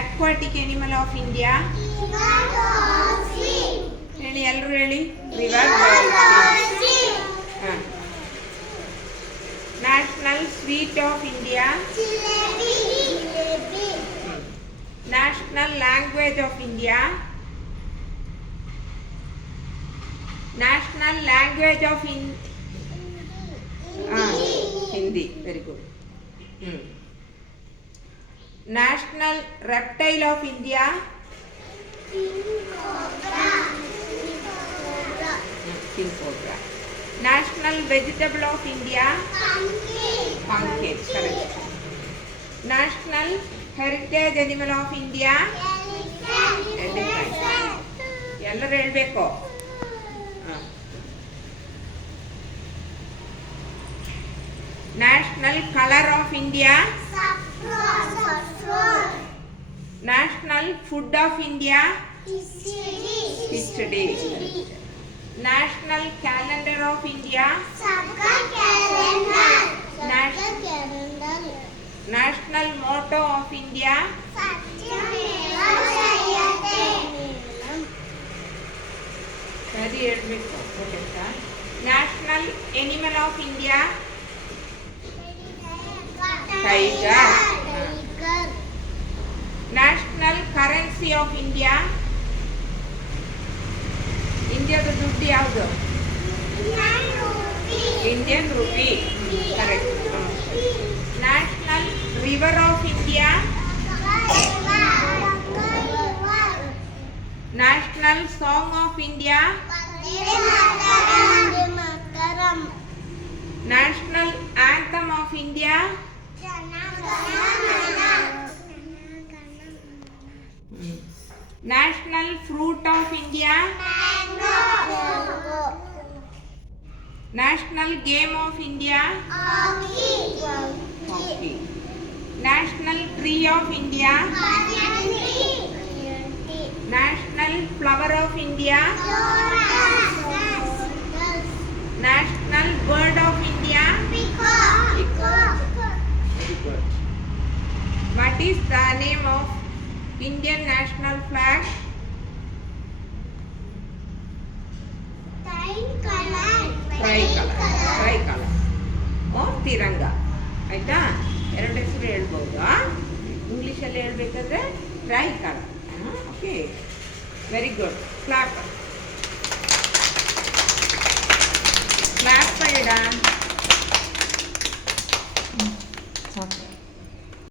aquatic animal of India? ಹೇಳಿ ಎಲ್ಲರೂ ಹೇಳಿ. river dolphin. National sweet of India? National language of India? National language of Hindi. Very good. National reptile of India? King cobra. National vegetable of India? Pumpkin. Correct. National heritage animal of India? Elephant. ಎಲ್ಲರೂ ಹೇಳಬೇಕು. National color of India? National food of India? Khichdi. National calendar of India? National motto of India? ಸರಿ ಹೇಳಬೇಕು. National animal of India? Tiger. National currency of India? ಇಂಡಿಯಾದ ದುಡ್ಡು ಯಾವುದು? Indian rupee. Correct. National river of India? National song of India? National anthem of India? National fruit of India? National game of India? Hockey. National tree of India? National flower of India? National bird of India? Peacock. Very good. What is the name of Indian national flag? Tricolor. Tiranga. ಆಯ್ತಾ? ಎರಡು ಹೆಸರು ಹೇಳ್ಬೋದು. ಇಂಗ್ಲೀಷಲ್ಲಿ ಹೇಳ್ಬೇಕಾದ್ರೆ tricolour. Okay, very good. Clap. Clap ಮಾಡಿಡ.